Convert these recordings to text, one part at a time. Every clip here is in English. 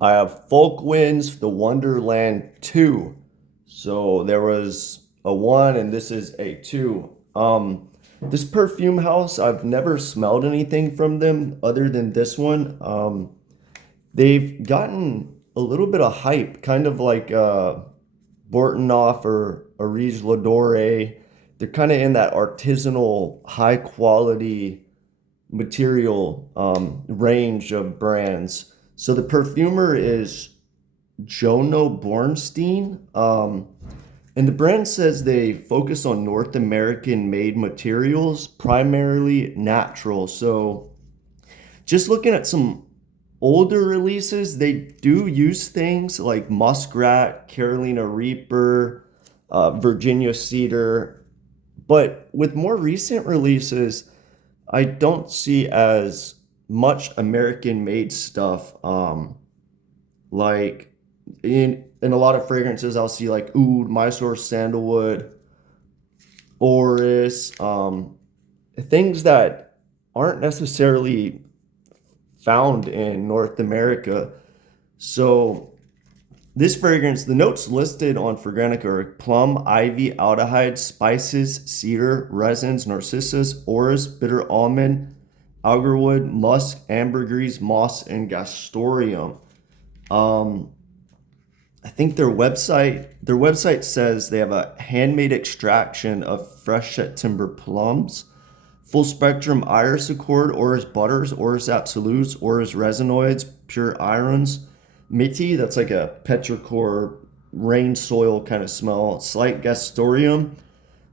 I have Folkwinds, the Wonderland 2. So there was a 1 and this is a 2. This perfume house, I've never smelled anything from them other than this one. They've gotten a little bit of hype, kind of like Bortenoff or Arige Ladore. They're kind of in that artisanal, high quality material range of brands. So the perfumer is Jono Bornstein. And the brand says they focus on North American made materials, primarily natural. So just looking at some older releases, they do use things like Muskrat, Carolina Reaper, Virginia Cedar. But with more recent releases, I don't see as much American made stuff. Like in a lot of fragrances, I'll see like oud, Mysore sandalwood, orris, things that aren't necessarily found in North America. So this fragrance, the notes listed on Fragrantica are plum, ivy, aldehyde, spices, cedar, resins, narcissus, orris, bitter almond, algarwood, musk, ambergris, moss, and gastorium. Um, I think their website says they have a handmade extraction of fresh set timber plums, full spectrum iris accord, orris butters, orris absolutes, orris resinoids, pure irons, Mitty, that's like a petrichor rain soil kind of smell, slight gastorium,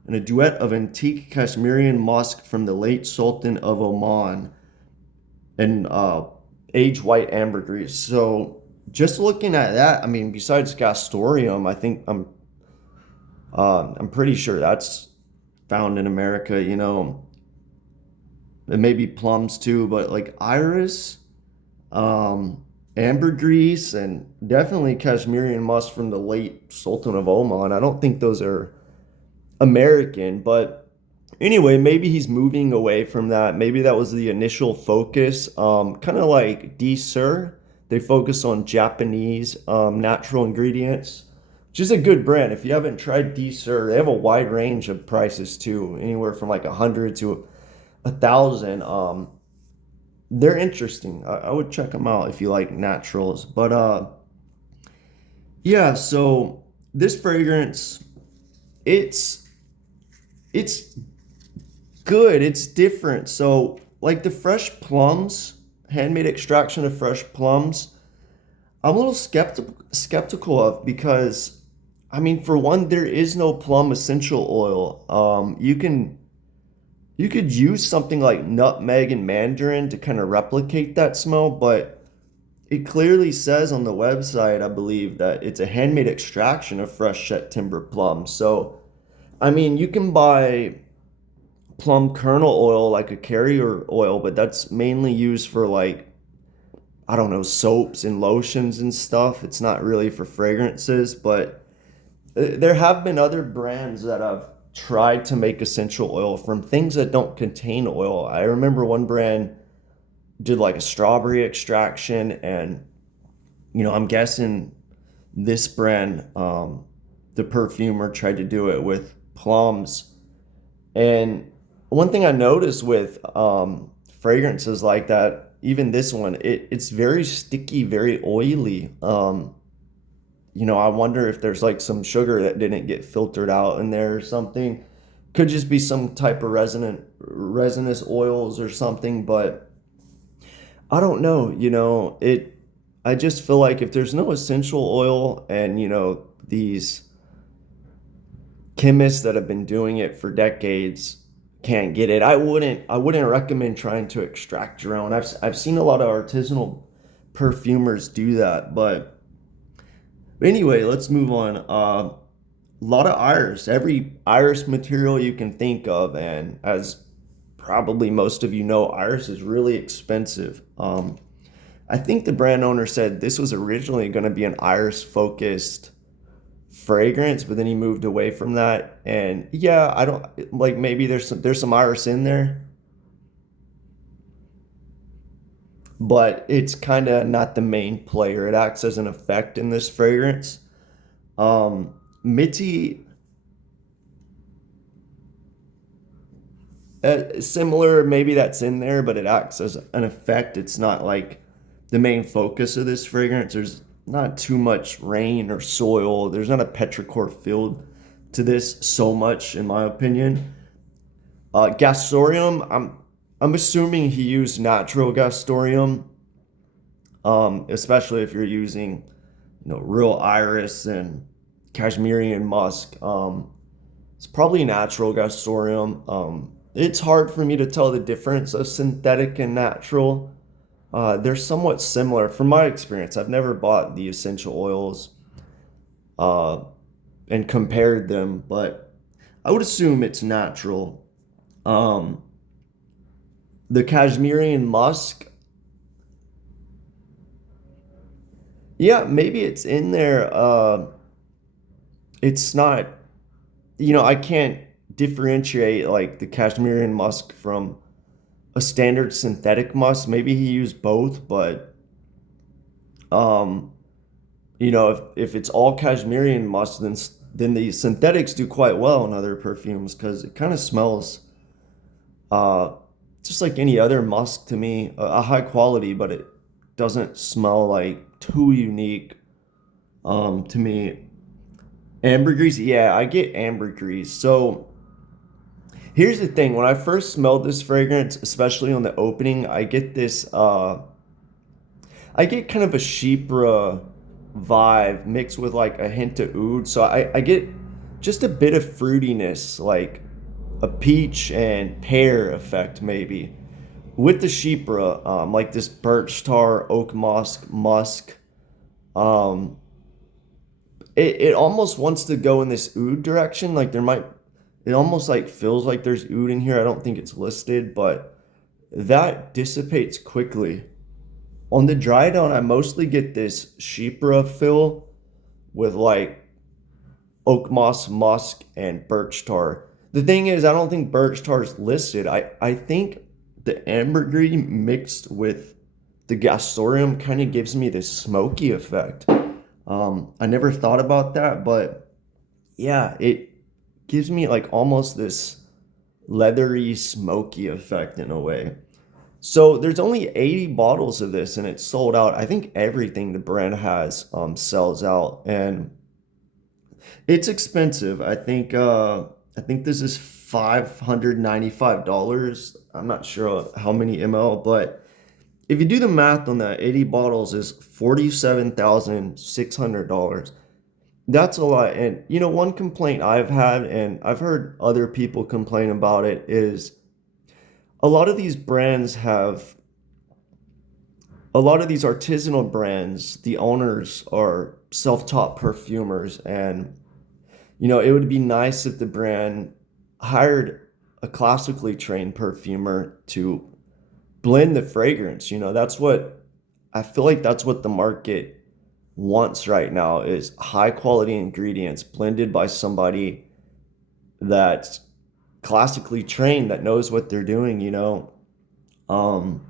and a duet of antique Kashmirian musk from the late Sultan of Oman, and aged white ambergris. So just looking at that, I mean, besides gastorium, I think I'm pretty sure that's found in America. And maybe plums too, but like iris, ambergris, and definitely Kashmirian musk from the late Sultan of Oman. I don't think those are American, but anyway, maybe he's moving away from that. Maybe that was the initial focus. Kind of like D Sur, they focus on Japanese natural ingredients, which is a good brand. If you haven't tried D Sur, they have a wide range of prices too, anywhere from like 100 to 1,000. They're interesting. I would check them out if you like naturals. But yeah, so this fragrance, it's it's good. It's different. So like the fresh plums, handmade extraction of fresh plums, I'm a little skeptical of because I mean, for one, there is no plum essential oil. You could use something like nutmeg and mandarin to kind of replicate that smell, but it clearly says on the website, I believe, that it's a handmade extraction of fresh set timber plums. So, I mean, you can buy plum kernel oil like a carrier oil, but that's mainly used for like, I don't know, soaps and lotions and stuff. It's not really for fragrances, but there have been other brands that have tried to make essential oil from things that don't contain oil. I remember one brand did like a strawberry extraction, and I'm guessing this brand, the perfumer, tried to do it with plums. And one thing I noticed with fragrances like that, even this one, it's very sticky, very oily. I wonder if there's like some sugar that didn't get filtered out in there or something. Could just be some type of resinous oils or something, but I don't know. I just feel like if there's no essential oil and these chemists that have been doing it for decades can't get it, I wouldn't recommend trying to extract your own. I've seen a lot of artisanal perfumers do that, but anyway, let's move on. A lot of iris, every iris material you can think of, and as probably most of you know, iris is really expensive. I think the brand owner said this was originally going to be an iris focused fragrance, but then he moved away from that. And yeah, I don't like, maybe there's some iris in there, but it's kind of not the main player. It acts as an effect in this fragrance. Minty, similar, maybe that's in there, but it acts as an effect. It's not like the main focus of this fragrance. There's not too much rain or soil. There's not a petrichor feel to this so much, in my opinion. Gastorium, I'm assuming he used natural Gastorium, especially if you're using, real iris and Cashmere musk. It's probably natural Gastorium. It's hard for me to tell the difference of synthetic and natural. They're somewhat similar from my experience. I've never bought the essential oils uh, and compared them, but I would assume it's natural. Um, the Cashmere musk, yeah, maybe it's in there. It's not, I can't differentiate like the Cashmere musk from a standard synthetic musk. Maybe he used both, but um, if it's all Cashmere musk, then the synthetics do quite well in other perfumes because it kind of smells uh, just like any other musk to me, a high quality, but it doesn't smell like too unique to me. Ambergris, yeah, I get ambergris. So here's the thing: when I first smelled this fragrance, especially on the opening, I get kind of a chypre vibe mixed with like a hint of oud. So I get just a bit of fruitiness, like a peach and pear effect maybe. With the chypre, like this birch tar, oak musk. Um, it almost wants to go in this oud direction. Like it almost like feels like there's oud in here. I don't think it's listed, but that dissipates quickly. On the dry down, I mostly get this chypre fill with like oak musk, and birch tar. The thing is, I don't think birch tar is listed. I think the ambergris mixed with the gastorium kind of gives me this smoky effect. I never thought about that, but yeah, it gives me like almost this leathery, smoky effect in a way. So there's only 80 bottles of this and it's sold out. I think everything the brand has sells out and it's expensive. I think this is $595. I'm not sure how many ml, but if you do the math on that, 80 bottles is $47,600. That's a lot. And one complaint I've had, and I've heard other people complain about it, is a lot of these brands have a lot of these artisanal brands, the owners are self-taught perfumers, and it would be nice if the brand hired a classically trained perfumer to blend the fragrance. That's what I feel like that's what the market wants right now is high quality ingredients blended by somebody that's classically trained that knows what they're doing. Um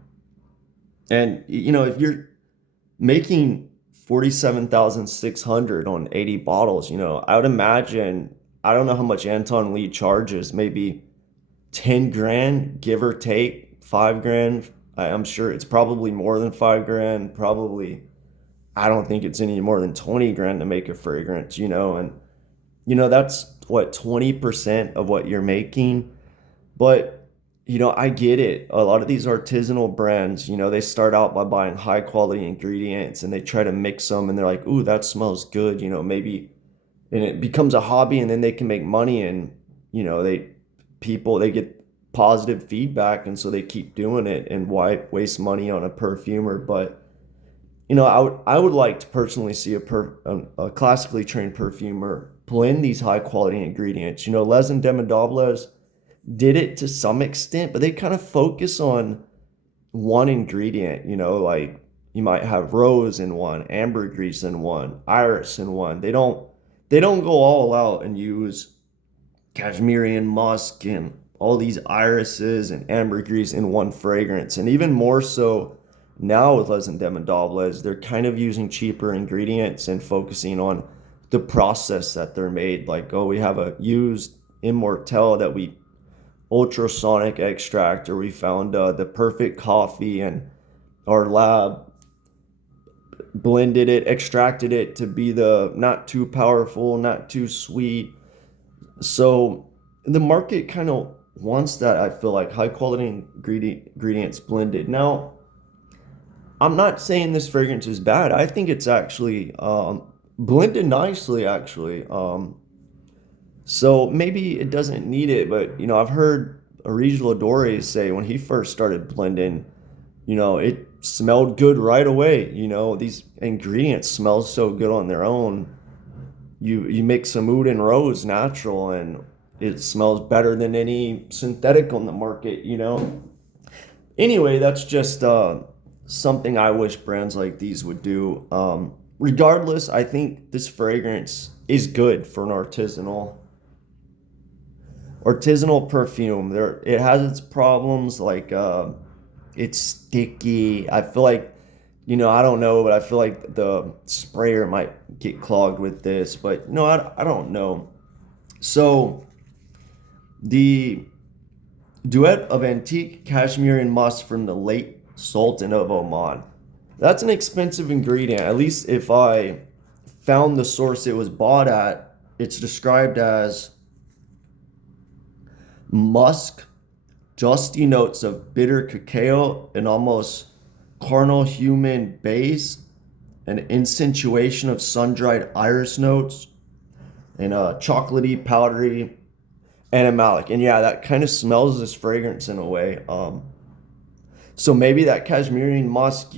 and if you're making 47,600 on 80 bottles, I would imagine I don't know how much Anton Lee charges, maybe 10 grand, give or take 5 grand. I'm sure it's probably more than 5 grand, probably I don't think it's any more than 20 grand to make a fragrance, and that's what 20% of what you're making. But I get it. A lot of these artisanal brands, they start out by buying high quality ingredients and they try to mix them and they're like, "Ooh, that smells good." Maybe and it becomes a hobby and then they can make money and they get positive feedback and so they keep doing it and why waste money on a perfumer. But I would like to personally see a classically trained perfumer blend these high quality ingredients. Les and Demodables did it to some extent, but they kind of focus on one ingredient. Like you might have rose in one, ambergris in one, iris in one. They don't go all out and use Cashmere musk and all these irises and ambergris in one fragrance. And even more so now with Les and Demondables, they're kind of using cheaper ingredients and focusing on the process that they're made. Like, oh, we have a used Immortelle that we ultrasonic extract, or we found the perfect coffee, and our lab blended it, extracted it to be the not too powerful, not too sweet. So the market kind of wants that, I feel like, high quality ingredients blended. Now, I'm not saying this fragrance is bad. I think it's actually blended nicely, actually. So maybe it doesn't need it, but I've heard Original Adore say when he first started blending, it smelled good right away. These ingredients smell so good on their own. You mix some oud and rose natural, and it smells better than any synthetic on the market. Anyway, that's just something I wish brands like these would do. Regardless, I think this fragrance is good for an artisanal perfume. It has its problems, like it's sticky. I feel like, I don't know, but I feel like the sprayer might get clogged with this, but no, I don't know. So the duet of antique Cashmere and musk from the late Sultan of Oman. That's an expensive ingredient. At least if I found the source it was bought at, it's described as musk, dusty notes of bitter cacao, and almost carnal human base, an accentuation of sun-dried iris notes, and chocolatey, powdery, animalic. And yeah, that kind of smells this fragrance in a way. So maybe that Cashmere musk,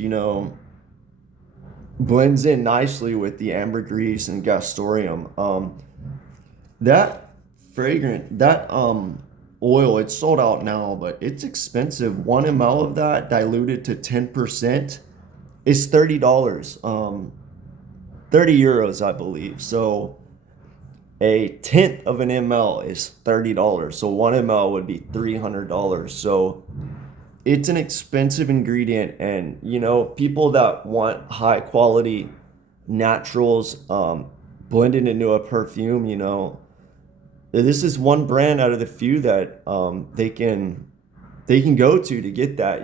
blends in nicely with the ambergris and gastorium. That oil, it's sold out now, but it's expensive. 1 ml of that diluted to 10% is $30. 30 euros, I believe. So a tenth of an ml is $30. So 1 ml would be $300. So it's an expensive ingredient, and people that want high quality naturals blended into a perfume, this is one brand out of the few that they can go to get that.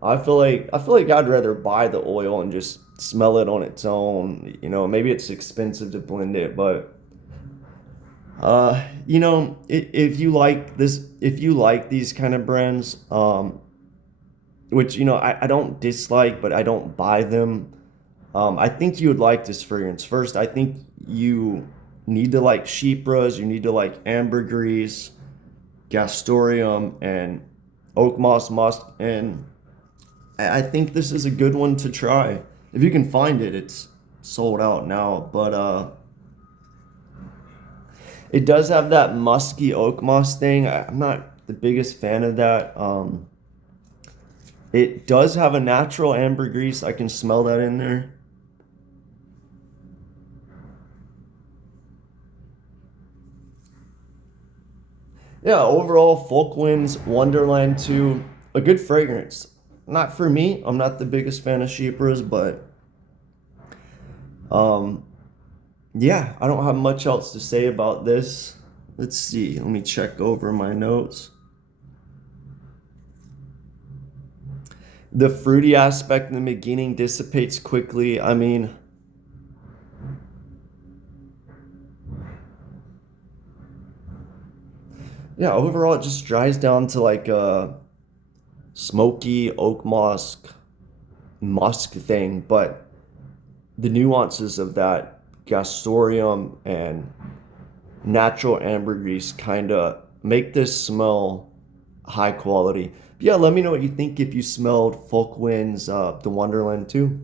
I feel like I'd rather buy the oil and just smell it on its own. Maybe it's expensive to blend it, but if you like these kind of brands, which I don't dislike, but I don't buy them. I think you would like this fragrance. First, I think you need to like chypres, you need to like ambergris, gastorium, and oak moss musk, and I think this is a good one to try. If you can find it, it's sold out now, but it does have that musky oak moss thing. I'm not the biggest fan of that. It does have a natural ambergris. I can smell that in there. Yeah, overall, Folkwinds Wonderland 2, a good fragrance. Not for me. I'm not the biggest fan of chypres, but yeah, I don't have much else to say about this. Let's see. Let me check over my notes. The fruity aspect in the beginning dissipates quickly. I mean, yeah, overall it just dries down to like a smoky oak musk thing, but the nuances of that gastorium and natural ambergris kind of make this smell high quality. But yeah, let me know what you think if you smelled Folkwinds, the Wonderland too.